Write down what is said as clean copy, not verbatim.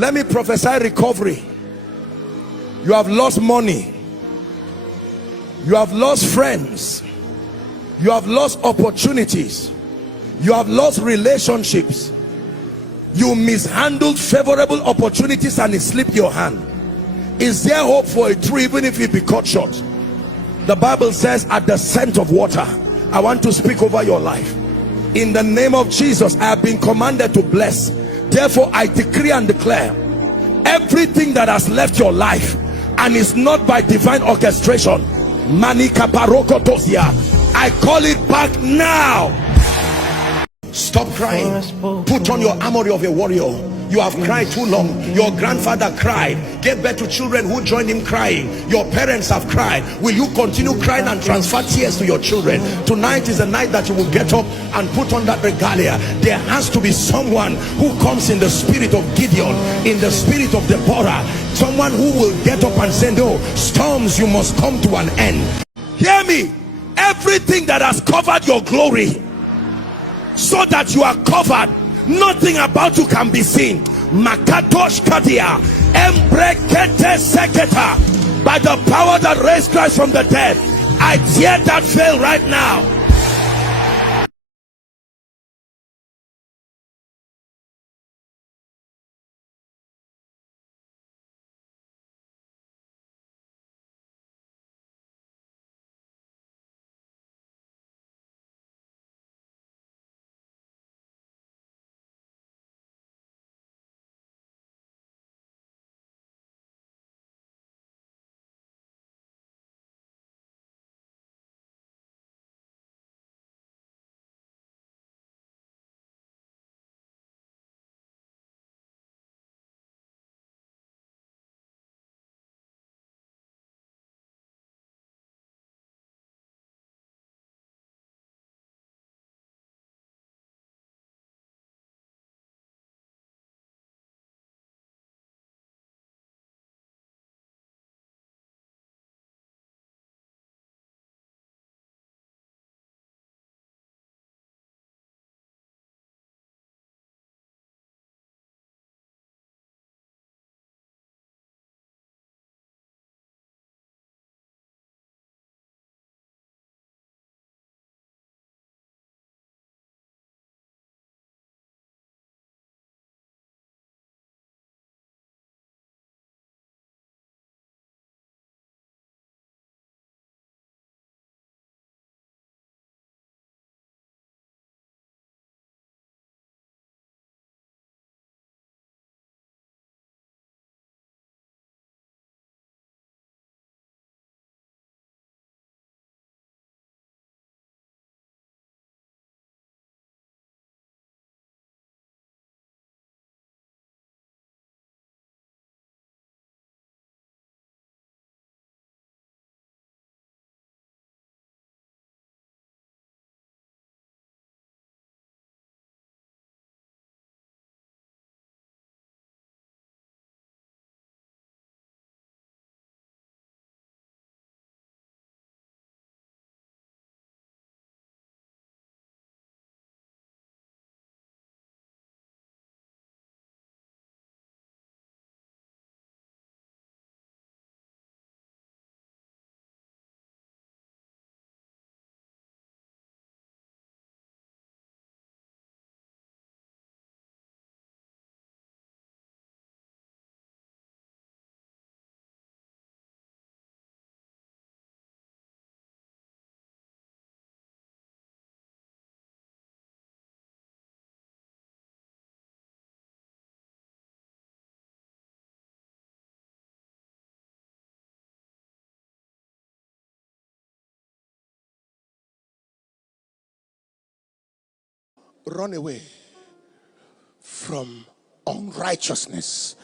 Let me prophesy recovery. You have lost money, you have lost friends, you have lost opportunities, you have lost relationships, you mishandled favorable opportunities and it slipped your hand. Is there hope for a tree even if it be cut short? The Bible says, at the scent of water. I want to speak over your life. In the name of Jesus, I have been commanded to bless. Therefore I decree and declare, everything that has left your life and is not by divine orchestration, I call it back now. Stop crying. Put on your armory of a warrior. You have cried too long. Your grandfather cried, gave birth to children who joined him crying. Your parents have cried. Will you continue crying and transfer tears to your children? Tonight is the night that you will get up and put on that regalia. There has to be someone who comes in the spirit of Gideon, in the spirit of Deborah, someone who will get up and say, no, storms, you must come to an end. Hear me. Everything that has covered your glory, so that you are covered, nothing about you can be seen. Makatosh Kadia, Embrekete Seketa, by the power that raised Christ from the dead, I tear that veil right now. Run away from unrighteousness.